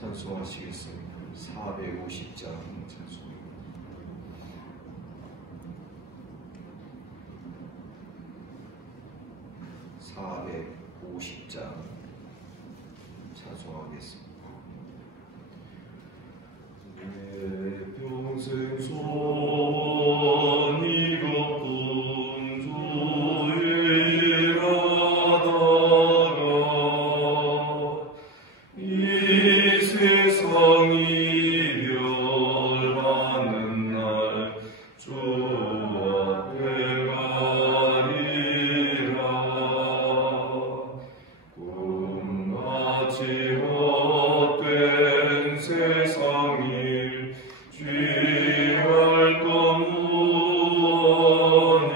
찬송하시겠습니다. 450장 찬송입니다. 450장 찬송하겠습니다. 내 평생 소원이 걷던 주의 일하다가 이 세상이 멸하는 날 주 앞에 가리라. 꿈같이 헛된 세상일 취할 건 무엇냐.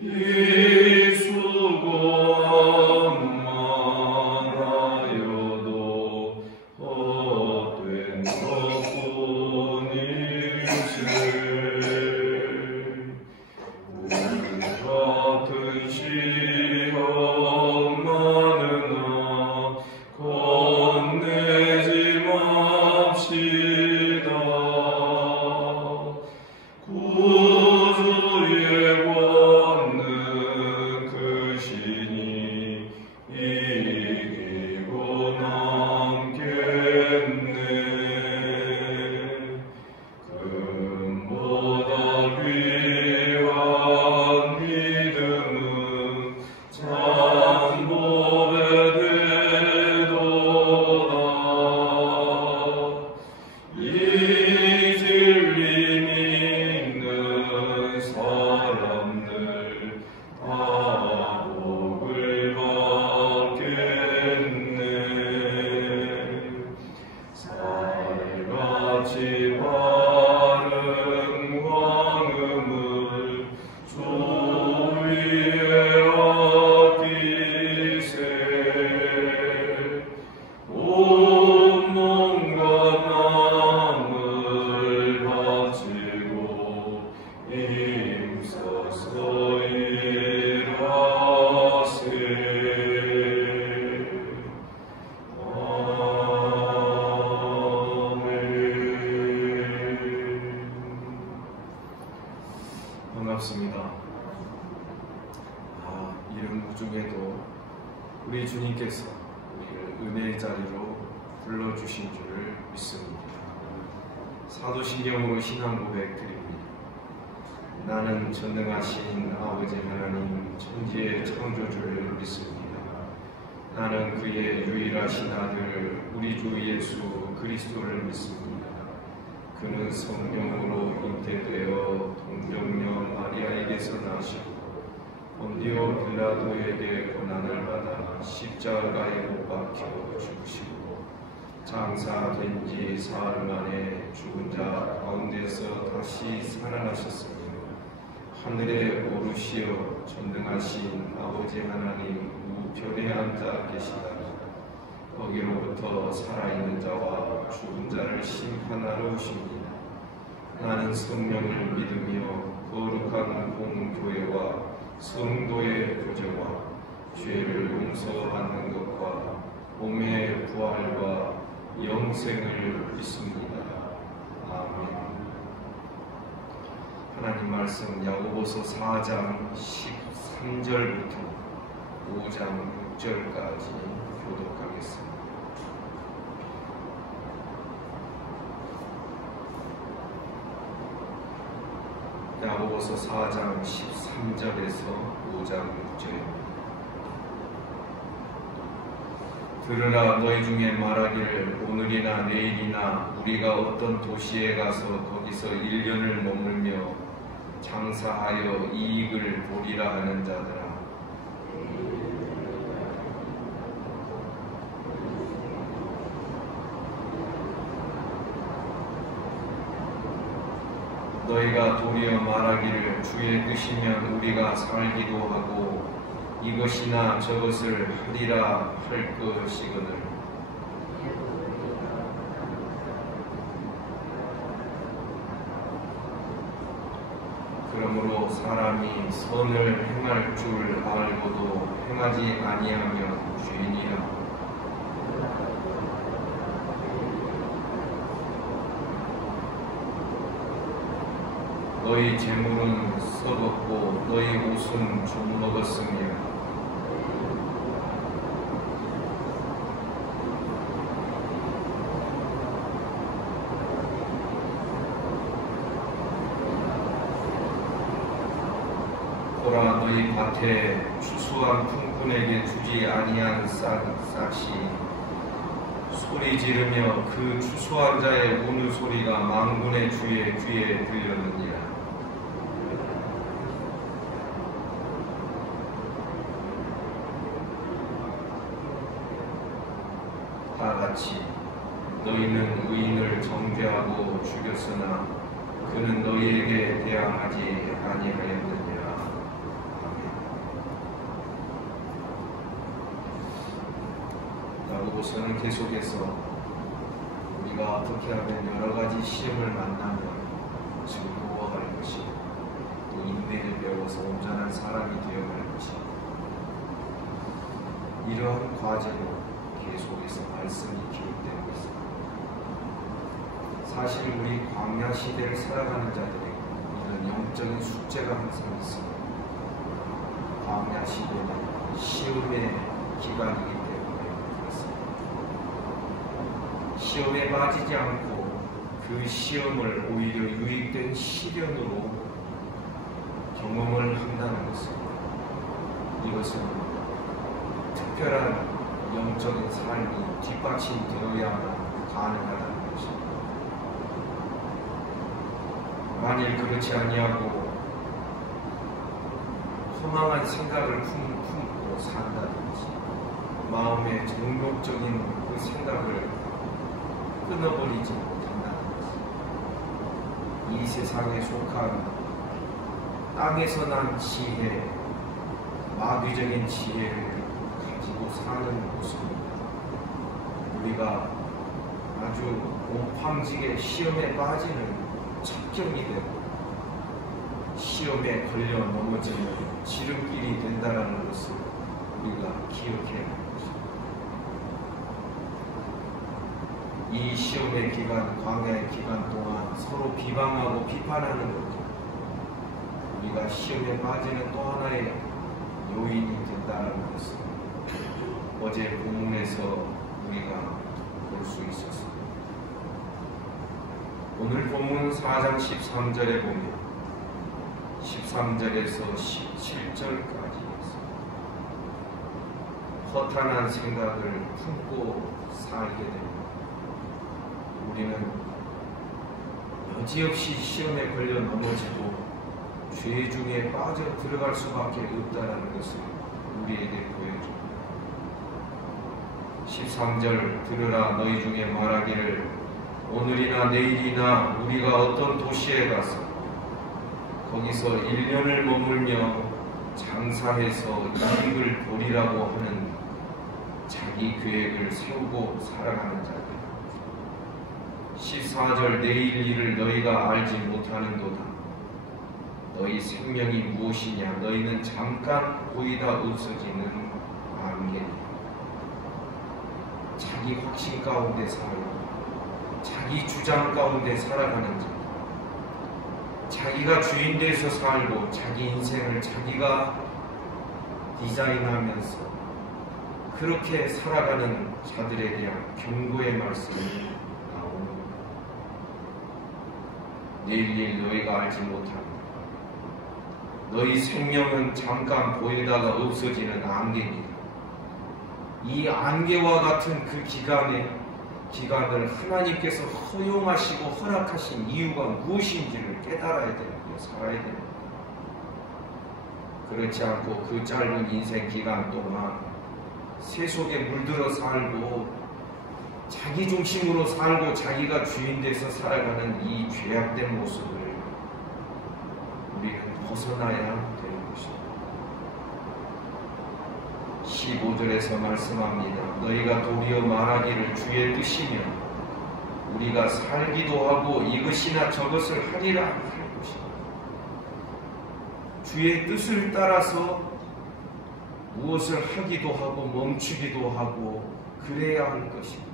이 수고함만 하여도 헛된 것뿐일세. 우리 같은 시험 많으나 겁내지 맙시다. 구주의 권능 크시니 이기고 남겠네. 금보다 귀한 믿음은 참복에 되도다. 이 진리 믿는 사람들 다 복을 받겠네. 살같이 바른 광음을 주 위에 아끼세. 온몸과 마음을 바치고 힘써서 일하세. 반갑습니다. 이른 우중에도 우리 주님께서 우리를 은혜의 자리로 불러주신 줄을 믿습니다. 사도신경으로 신앙 고백 드립니다. 나는 전능하신 아버지 하나님 천지의 창조주를 믿습니다. 나는 그의 유일하신 아들 우리 주 예수 그리스도를 믿습니다. 그는 성령으로 잉태되어 동정녀 마리아에게서 나시고 본디오 빌라도에게 고난을 받아 십자가에 못 박혀 죽으시고 장사된 지 사흘 만에 죽은 자 가운데서 다시 살아나셨으며 하늘에 오르시어 전능하신 아버지 하나님 우편에 앉아 계시다니 거기로부터 살아있는 자와 죽은 자를 심판하러 오십니다. 나는 성령을 믿으며 거룩한 공교회와 성도의 교제와 죄를 용서받는 것과 몸의 부활과 영생을 믿습니다. 아멘. 하나님 말씀 야고보서 4장 13절부터 5장 6절까지 교독하겠습니다. 야고보서 4장 13절에서 5장 6절입니다. 들으라. 너희 중에 말하기를 오늘이나 내일이나 우리가 어떤 도시에 가서 거기서 1년을 머물며 장사하여 이익을 보리라 하는 자들아. 너희가 도리어 말하기를 주의 뜻이면 우리가 살기도 하고 이것이나 저것을 하리라 할 것이거늘 그러므로 사람이 선을 행할 줄 알고도 행하지 아니하면 죄인이라. 너희 재물은 썩었고 너희 옷은 좀 먹었으며 보라 너희 밭에 추수한 품꾼에게 주지 아니한 싹이 소리 지르며 그 추수한 자의 우는 소리가 만군의 주의 귀에 들렸느니라. 다같이 너희는 의인을 정죄하고 죽였으나 그는 너희에게 대항하지 아니하였느니라. 야고보서는 계속해서 우리가 어떻게 하면 여러 가지 시험을 만나면 즐거워할 것이고 또 인내를 배워서 온전한 사람이 되어갈 것이고 이러한 과제로 계속해서 말씀이 기록되고 있습니다. 사실 우리 광야 시대를 살아가는 자들에게 이런 영적인 숙제가 항상 있습니다. 광야 시대는 시험의 기간이기 때문에 그렇습니다. 시험에 빠지지 않고 그 시험을 오히려 유익된 시련으로 경험을 한다는 것입니다. 이것은 특별한 영적인 삶이 뒷받침되어야만 가능하다는 것입니다. 만일 그렇지 아니하고 허망한 생각을 품고 산다든지 마음의 정욕적인 그 생각을 끊어버리지 못한다는 것입니다. 이 세상에 속한 땅에서 난 지혜, 마귀적인 지혜를 가지고 사는 모습입니다. 우리가 아주 옴팡지게 시험에 빠지는 첩경이 되고 시험에 걸려 넘어지는 지름길이 된다는 것을 우리가 기억해야 합니다. 이 시험의 기간, 광야의 기간 동안 서로 비방하고 비판하는 것도 우리가 시험에 빠지는 또 하나의 요인이 된다는 것을 어제 본문에서 우리가 볼 수 있었습니다. 오늘 본문 4장 13절에 보면 13절에서 17절까지 있습니다. 허탄한 생각을 품고 살게 됩니다. 우리는 여지없이 시험에 걸려 넘어지고 죄 중에 빠져 들어갈 수밖에 없다는 것을 우리에게 보여줍니다. 13절 들으라 너희 중에 말하기를 오늘이나 내일이나 우리가 어떤 도시에 가서 거기서 1년을 머물며 장사해서 이익을 보리라고 하는 자기 계획을 세우고 살아가는 자들. 14절 내일 일을 너희가 알지 못하는도다. 너희 생명이 무엇이냐 너희는 잠깐 보이다 없어지는 안개니. 자기 확신 가운데 살고 자기 주장 가운데 살아가는 자, 자기가 주인 돼서 살고 자기 인생을 자기가 디자인하면서 그렇게 살아가는 자들에 대한 경고의 말씀이 나옵니다. 내일 일 너희가 알지 못한다. 너희 생명은 잠깐 보이다가 없어지는 안개이다. 이 안개와 같은 그 기간을 하나님께서 허용하시고 허락하신 이유가 무엇인지를 깨달아야 되고 살아야 됩니다. 그렇지 않고 그 짧은 인생 기간 동안 세속에 물들어 살고 자기 중심으로 살고 자기가 주인 돼서 살아가는 이 죄악된 모습을 우리는 벗어나야 되는 것입니다. 15절에서 말씀합니다. 너희가 도리어 말하기를 주의 뜻이며 우리가 살기도 하고 이것이나 저것을 하리라 할 것이다. 주의 뜻을 따라서 무엇을 하기도 하고 멈추기도 하고 그래야 할 것입니다.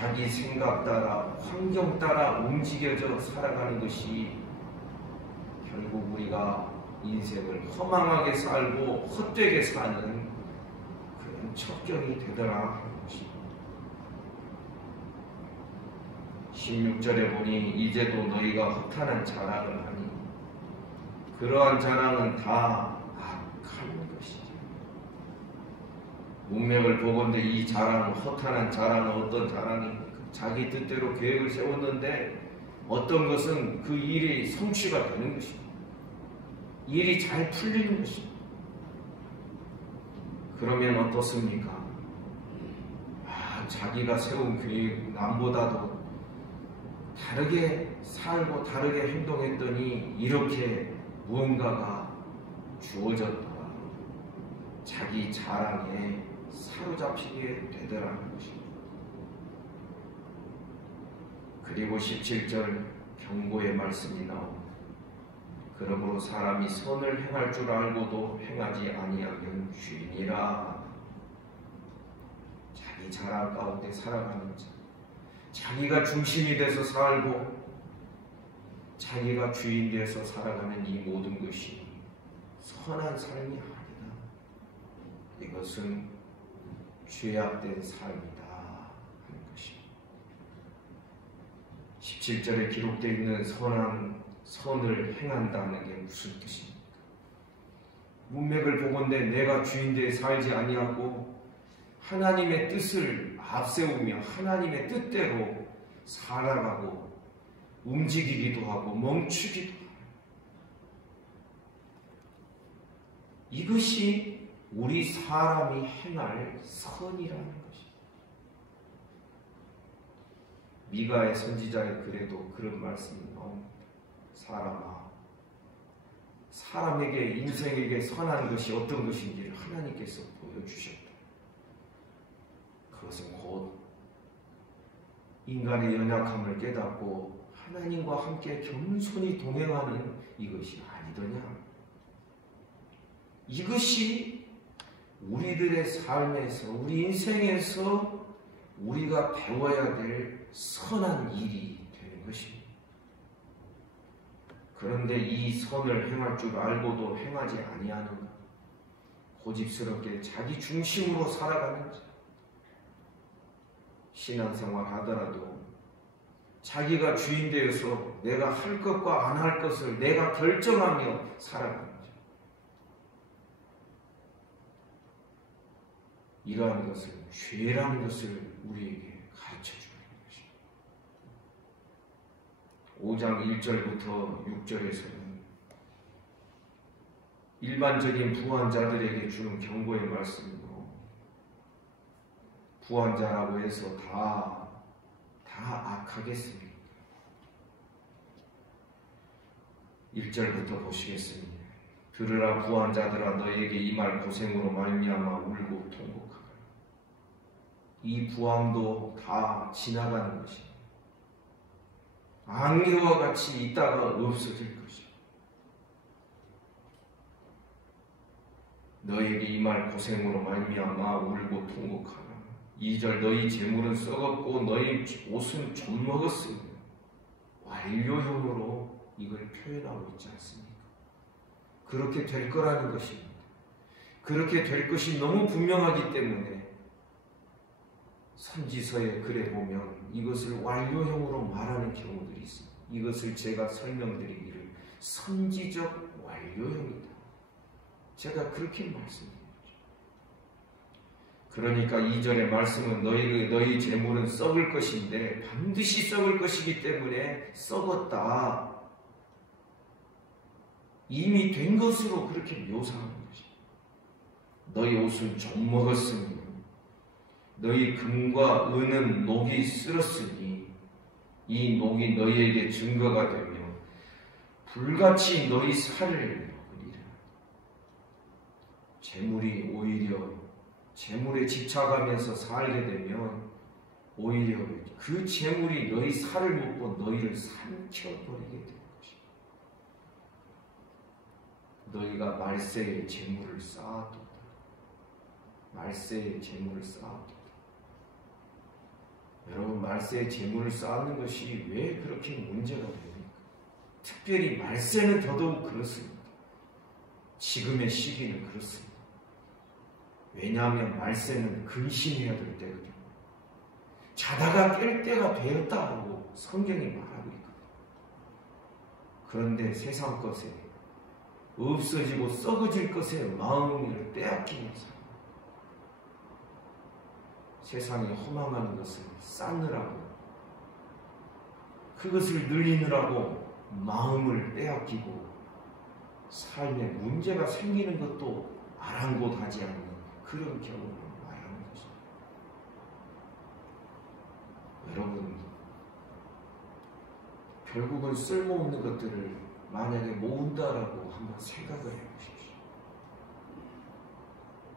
자기 생각 따라 환경 따라 움직여져 살아가는 것이 결국 우리가 인생을 허망하게 살고 헛되게 사는 그런 첩경이 되더라 하는 것입니다. 16절에 보니 이제도 너희가 허탄한 자랑을 하니 그러한 자랑은 다 악한 것이지. 문맥을 보건대 이 자랑은 허탄한 자랑은 어떤 자랑입니까? 자기 뜻대로 계획을 세웠는데 어떤 것은 그 일이 성취가 되는 것입니다. 일이 잘 풀리는 것입니다. 그러면 어떻습니까? 자기가 세운 계획 남보다도 다르게 살고 다르게 행동했더니 이렇게 무언가가 주어졌다. 자기 자랑에 사로잡히게 되더라는 것입니다. 그리고 17절 경고의 말씀이 나옵니다. 그러므로 사람이 선을 행할 줄 알고도 행하지 아니하면 죄니라. 자기 자랑 가운데 살아가는 자, 자기가 중심이 돼서 살고 자기가 주인 돼서 살아가는 이 모든 것이 선한 삶이 아니다. 이것은 죄악된 삶이다 하는 것입니다. 17절에 기록되어 있는 선을 행한다는 게 무슨 뜻입니까? 문맥을 보건대 내가 주인되어 살지 아니하고 하나님의 뜻을 앞세우며 하나님의 뜻대로 살아가고 움직이기도 하고 멈추기도 하고, 이것이 우리 사람이 행할 선이라는 것입니다. 미가의 선지자의 글에도 그런 말씀이 나옵니다. 사람아, 사람에게 인생에게 선한 것이 어떤 것인지를 하나님께서 보여주셨다. 그것은 곧 인간의 연약함을 깨닫고 하나님과 함께 겸손히 동행하는 이것이 아니더냐. 이것이 우리들의 삶에서 우리 인생에서 우리가 배워야 될 선한 일이 되는 것입니다. 그런데 이 선을 행할 줄 알고도 행하지 아니하는가? 고집스럽게 자기 중심으로 살아가는 자, 신앙생활 하더라도 자기가 주인 되어서 내가 할 것과 안 할 것을 내가 결정하며 살아가는 자, 이러한 것은 죄라는 것을 우리에게 가르쳐주는 것입니다. 5장 1절부터 6절에서는 일반적인 부한자들에게 주는 경고의 말씀으로 부한자라고 해서 다 악하겠습니까? 1절부터 보시겠습니다. 들으라 부한자들아, 너에게 이 말 고생으로 말미암아 울고 통곡하라. 이 부함도 다 지나가는 것입니다. 안개와 같이 있다가 없어질 것입니다. 너에게 이 말 고생으로 말미암아 울고 통곡하라. 2절 너희 재물은 썩었고 너희 옷은 좀 먹었으며. 완료형으로 이걸 표현하고 있지 않습니까? 그렇게 될 거라는 것입니다. 그렇게 될 것이 너무 분명하기 때문에 선지서의 글에 보면 이것을 완료형으로 말하는 경우들이 있습니다. 이것을 제가 설명드리기를 선지적 완료형이다. 제가 그렇게 말씀드립니다. 그러니까 2절의 말씀은 너희 재물은 썩을 것인데 반드시 썩을 것이기 때문에 썩었다. 이미 된 것으로 그렇게 묘사하는 것입니다. 너희 옷은 좀 먹었으니 너희 금과 은은 녹이 쓸었으니 이 녹이 너희에게 증거가 되며 불같이 너희 살을 먹으리라. 재물이 오히려 재물에 집착하면서 살게 되면 오히려 그 재물이 너희 살을 먹고 너희를 삼켜버리게 될 것이다. 너희가 말세에 재물을 쌓아두다. 말세에 재물을 쌓아두다. 여러분, 말세에 재물을 쌓는 것이 왜 그렇게 문제가 됩니까? 특별히 말세는 더더욱 그렇습니다. 지금의 시기는 그렇습니다. 왜냐하면 말세는 근신해야 될 때거든요. 자다가 깰 때가 되었다고 성경이 말하고 있거든요. 그런데 세상 것에 없어지고 썩어질 것에 마음을 빼앗기면서 세상에 허망한 것을 쌓느라고, 그것을 늘리느라고 마음을 빼앗기고 삶에 문제가 생기는 것도 아랑곳하지 않는 그런 경우를 말하는 것입니다. 여러분, 결국은 쓸모없는 것들을 만약에 모은다라고 한번 생각을 해보십시오.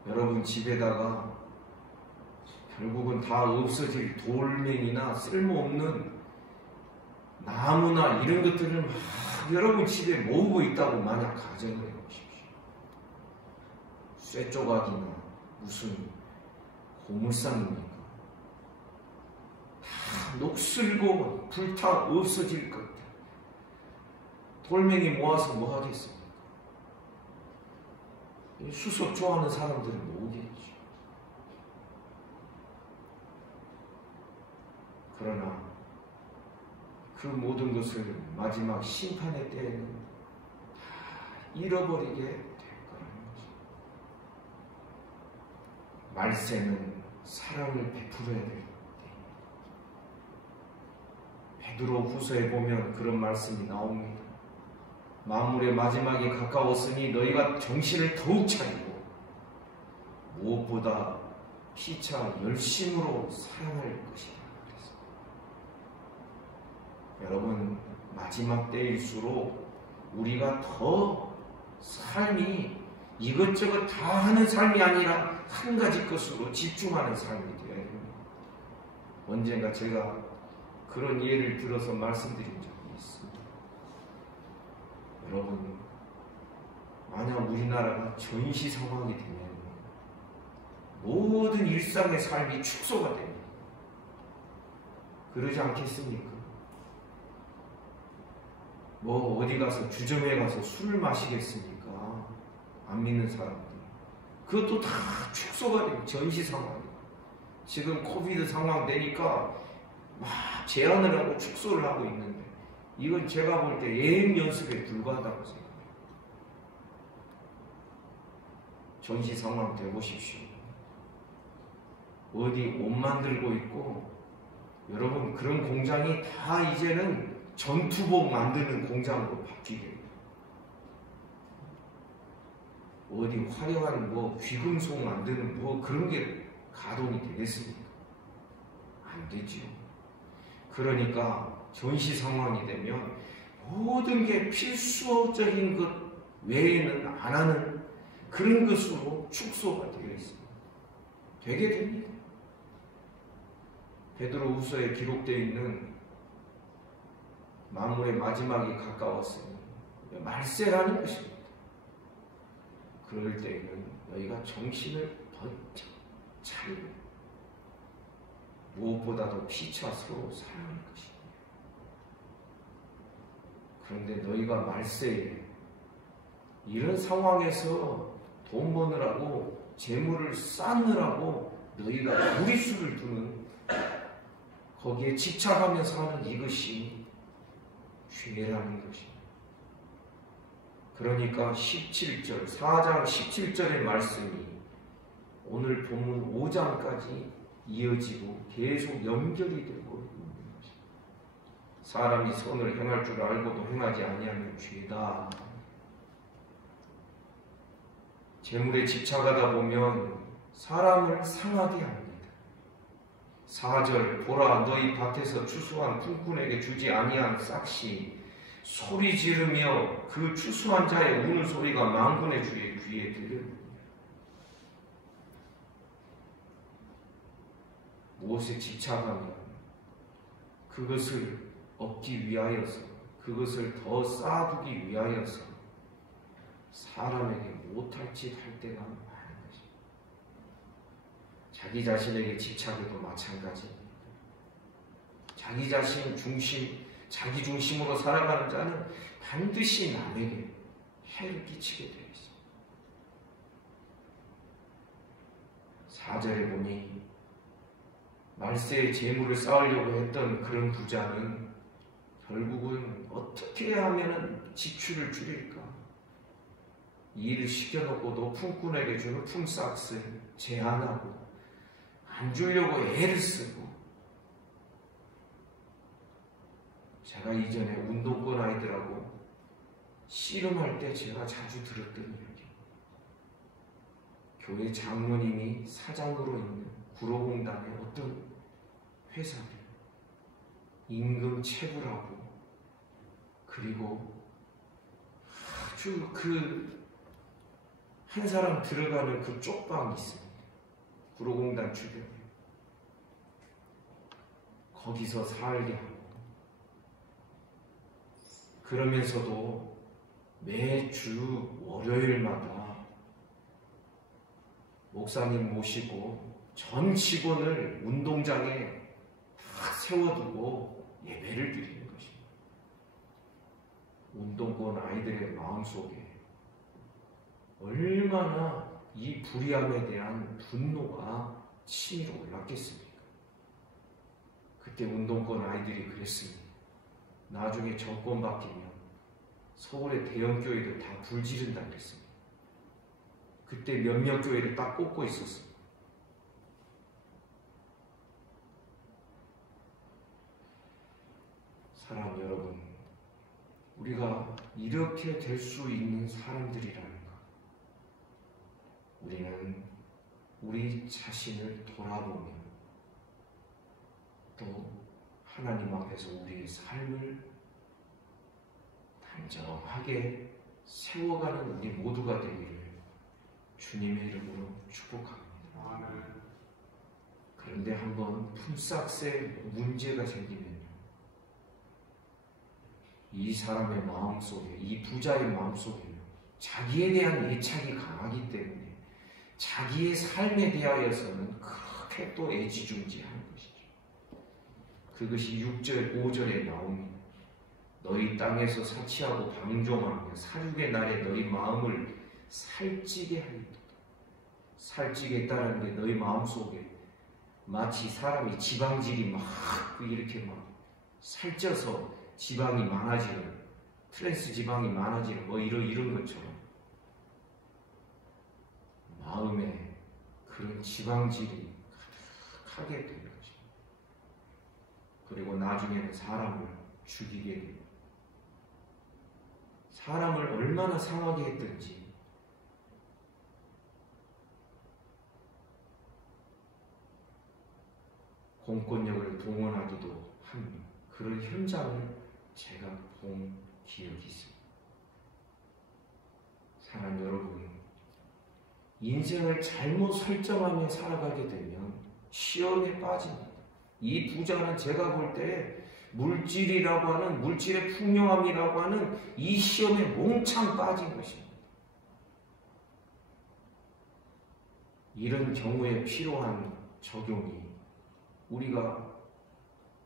여러분 집에다가 결국은 다 없어질 돌멩이나 쓸모없는 나무나 이런 것들을 막 여러분 집에 모으고 있다고 만약 가정을 해보십시오. 쇠조각이나 무슨 고물상입니까? 다 녹슬고 불타 없어질 것들. 돌멩이 모아서 뭐 하겠습니까? 수석 좋아하는 사람들은 모으겠죠. 그러나 그 모든 것을 마지막 심판의 때에는 다 잃어버리게 될 거라는 거죠. 말세는 사랑을 베풀어야 될 때입니다. 베드로 후서에 보면 그런 말씀이 나옵니다. 만물의 마지막이 가까웠으니 너희가 정신을 더욱 차리고 무엇보다 피차 열심으로 사랑할 것이다. 여러분, 마지막 때일수록 우리가 더 삶이 이것저것 다 하는 삶이 아니라 한 가지 것으로 집중하는 삶이 되어야 됩니다. 언젠가 제가 그런 예를 들어서 말씀드린 적이 있습니다. 여러분, 만약 우리나라가 전시 상황이 되면 모든 일상의 삶이 축소가 됩니다. 그러지 않겠습니까? 뭐 어디 가서 주점에 가서 술을 마시겠습니까? 안 믿는 사람들. 그것도 다 축소가 돼요. 전시 상황이. 지금 코비드 상황 되니까 막 제한을 하고 축소를 하고 있는데 이건 제가 볼 때 예행 연습에 불과하다고 생각해요. 전시 상황 되보십시오. 어디 옷 만들고 있고, 여러분 그런 공장이 다 이제는 전투복 만드는 공장으로 바뀌게 됩니다. 어디 화려한 뭐 귀금속 만드는 뭐 그런 게 가동이 되겠습니까? 안 되지요. 그러니까 전시 상황이 되면 모든 게 필수적인 것 외에는 안 하는 그런 것으로 축소가 되어 있습니다. 되게 됩니다. 베드로 후서에 기록되어 있는 만물의 마지막이 가까웠으니 말세라는 것입니다. 그럴 때에는 너희가 정신을 번쩍 차리고 무엇보다도 피차 서로 사랑할 것입니다. 그런데 너희가 말세에 이런 상황에서 돈 버느라고 재물을 쌓느라고 너희가 무리수를 두는, 거기에 집착하면서 하는 이것이 죄라는 것입니다. 그러니까 17절, 4장 17절의 말씀이 오늘 본문 5장까지 이어지고 계속 연결이 되고 있는 것입니다. 사람이 선을 행할 줄 알고도 행하지 아니하면 죄다. 재물에 집착하다 보면 사람을 상하게 합니다. 4절, 보라 너희 밭에서 추수한 품꾼에게 주지 아니한 싹시 소리 지르며 그 추수한 자의 우는 소리가 만군의 주의 귀에 들립니다. 무엇에 집착하면 그것을 얻기 위하여서, 그것을 더 쌓아두기 위하여서 사람에게 못할 짓 할 때가 많은 것입니다. 자기 자신에게 집착해도 마찬가지입니다. 자기 자신 중심, 자기 중심으로 살아가는 자는 반드시 남에게 해를 끼치게 되어 있습니다. 4절에 보니 말세의 재물을 쌓으려고 했던 그런 부자는 결국은 어떻게 하면 지출을 줄일까? 일을 시켜놓고 높은 꾼에게 주는 품삯을 제한하고 안 주려고 애를 쓰고, 제가 이전에 운동권 아이들하고 씨름할 때 제가 자주 들었던 이야기, 교회 장로님이 사장으로 있는 구로공단의 어떤 회사를 임금 체불하고, 그리고 아주 한 사람 들어가는 그 쪽방이 있습니다. 구로공단 주변에. 거기서 살게 하고, 그러면서도 매주 월요일마다 목사님 모시고 전 직원을 운동장에 다 세워두고 예배를 드리는 것입니다. 운동권 아이들의 마음속에 얼마나 이 불의함에 대한 분노가 치밀어 올랐겠습니까? 그때 운동권 아이들이 그랬습니다. 나중에 정권 바뀌면 서울의 대형교회도 다 불지른다 그랬습니다. 그때 몇몇 교회를 딱 꼽고 있었습니다. 사랑 여러분, 우리가 이렇게 될 수 있는 사람들이라는가? 우리는 우리 자신을 돌아보며 또 하나님 앞에서 우리의 삶을 단정하게 세워가는 우리 모두가 되기를 주님의 이름으로 축복합니다. 그런데 한번 품삯에 문제가 생기면요, 이 사람의 마음속에, 이 부자의 마음속에는 자기에 대한 애착이 강하기 때문에 자기의 삶에 대하여서는 그렇게 또 애지중지하는 것이죠. 그것이 6절, 5절에 나옵니다. 너희 땅에서 사치하고 방종하며 사륙의 날에 너희 마음을 살찌게 하리로다. 살찌겠다는 게 너희 마음속에 마치 사람이 지방질이 막 이렇게 막 살쪄서 지방이 많아지는, 트랜스 지방이 많아지는 이런 것처럼 마음에 그런 지방질이 가득하게 되는 거죠. 그리고 나중에는 사람을 죽이게 됩니다. 사람을 얼마나 상하게 했든지 공권력을 동원하기도 합니다. 그런 현장을 제가 본 기억이 있습니다. 사랑 여러분, 인생을 잘못 설정하며 살아가게 되면 시험에 빠집니다. 이 부자는 제가 볼 때 물질이라고 하는, 물질의 풍요함이라고 하는 이 시험에 몽창 빠진 것입니다. 이런 경우에 필요한 적용이 우리가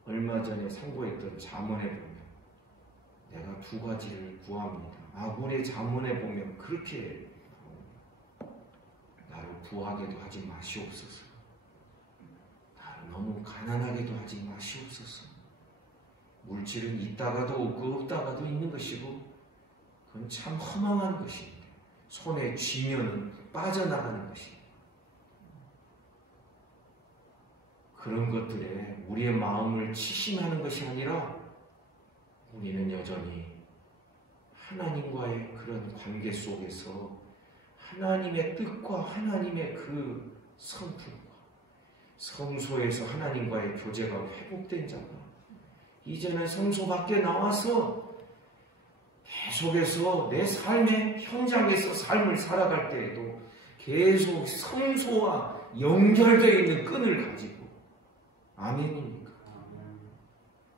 얼마 전에 상고했던 잠언에 보면 내가 두 가지를 구합니다. 아굴의 잠언에 보면 그렇게 나를 부하게도 하지 마시옵소서. 나를 너무 가난하게도 하지 마시옵소서. 물질은 있다가도 없고 없다가도 있는 것이고 그건 참 허망한 것입니다. 손에 쥐면은 빠져나가는 것입니다. 그런 것들에 우리의 마음을 치심하는 것이 아니라 우리는 여전히 하나님과의 그런 관계 속에서 하나님의 뜻과 하나님의 그 성품과 성소에서 하나님과의 교제가 회복된 자가 이제는 성소 밖에 나와서 계속해서 내 삶의 현장에서 삶을 살아갈 때에도 계속 성소와 연결되어 있는 끈을 가지고, 아멘입니까?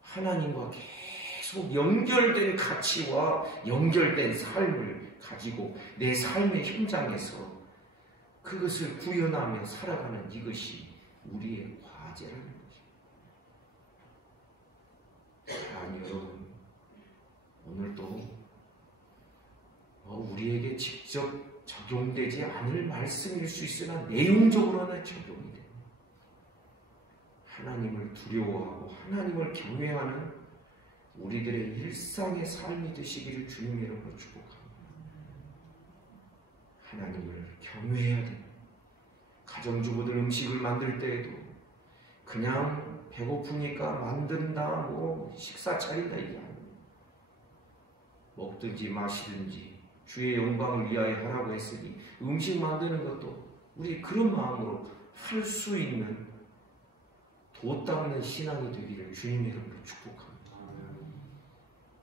하나님과 계속 연결된 가치와 연결된 삶을 가지고 내 삶의 현장에서 그것을 구현하며 살아가는 이것이 우리의 과제라는 것입니다. 사랑하는 여러분, 오늘도 우리에게 직접 적용되지 않을 말씀일 수 있으나 내용적으로는 적용이 됩니다. 하나님을 두려워하고 하나님을 경외하는 우리들의 일상의 삶이 되시기를 주님 이름으로 축복합니다. 하나님을 경외해야 됩니다. 가정주부들 음식을 만들 때에도 그냥 배고프니까 만든다, 식사 차린다 이게 아닙니다. 먹든지 마시든지 주의 영광을 위하여 하라고 했으니 음식 만드는 것도 우리 그런 마음으로 할 수 있는 도 닦는 신앙이 되기를 주님의 이름으로 축복합니다.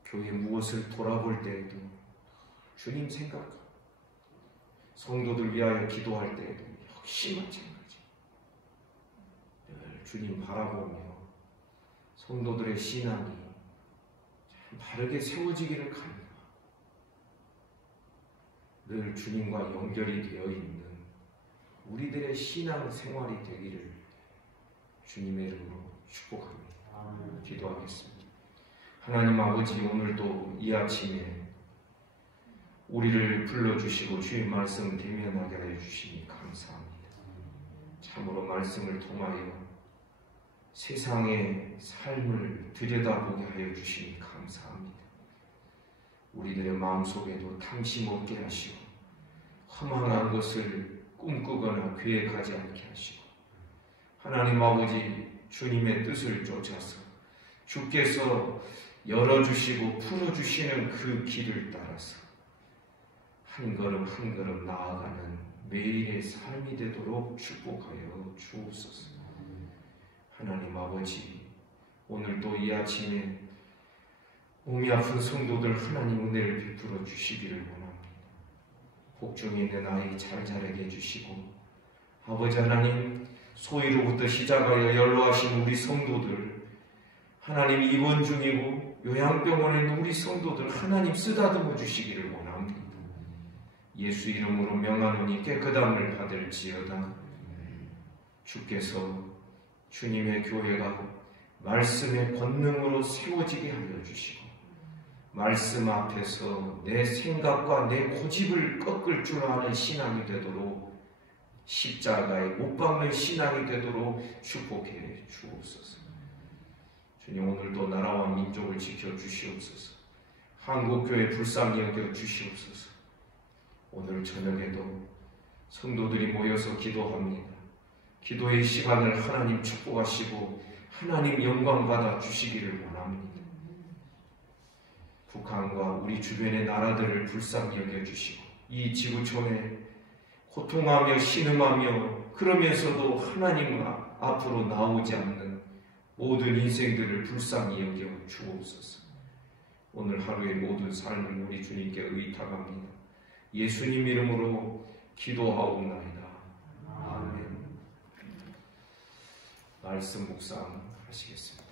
교회 무엇을 돌아볼 때에도 주님 생각하고 성도들 위하여 기도할 때에도 역시 마찬가지. 늘 주님 바라보며 성도들의 신앙이 참 바르게 세워지기를 간구합니다. 늘 주님과 연결이 되어 있는 우리들의 신앙 생활이 되기를 주님의 이름으로 축복합니다. 기도하겠습니다. 하나님 아버지, 오늘도 이 아침에 우리를 불러주시고 주의 말씀을 대면하게 하여 주시니 감사합니다. 참으로 말씀을 통하여 세상의 삶을 들여다보게 하여 주시니 감사합니다. 우리들의 마음속에도 탐심 없게 하시고 허망한 것을 꿈꾸거나 계획하지 않게 하시고 하나님 아버지, 주님의 뜻을 쫓아서 주께서 열어주시고 풀어주시는 그 길을 따라서 한 걸음 한 걸음 나아가는 매일의 삶이 되도록 축복하여 주옵소서. 하나님 아버지, 오늘도 이 아침에 몸이 아픈 성도들 하나님 은혜를 베풀어 주시기를 원합니다. 복중에 있는 아이 잘 자라게 해주시고 아버지 하나님, 소위로부터 시작하여 연로하신 우리 성도들 하나님 입원 중이고 요양병원에 있는 우리 성도들 하나님 쓰다듬어 주시기를 원합니다. 예수 이름으로 명하노니 깨끗함을 받을지어다. 주께서 주님의 교회가 말씀의 권능으로 세워지게 하여 주시고 말씀 앞에서 내 생각과 내 고집을 꺾을 줄 아는 신앙이 되도록 십자가에 못 박는 신앙이 되도록 축복해 주옵소서. 주님, 오늘도 나라와 민족을 지켜주시옵소서. 한국교회 불쌍히 여겨 주시옵소서. 오늘 저녁에도 성도들이 모여서 기도합니다. 기도의 시간을 하나님 축복하시고 하나님 영광 받아 주시기를 원합니다. 북한과 우리 주변의 나라들을 불쌍히 여겨주시고 이 지구촌에 고통하며 신음하며 그러면서도 하나님 앞으로 나오지 않는 모든 인생들을 불쌍히 여겨 주옵소서. 오늘 하루의 모든 삶을 우리 주님께 의탁합니다. 예수님 이름으로 기도하옵나이다. 아멘. 말씀 묵상 하시겠습니다.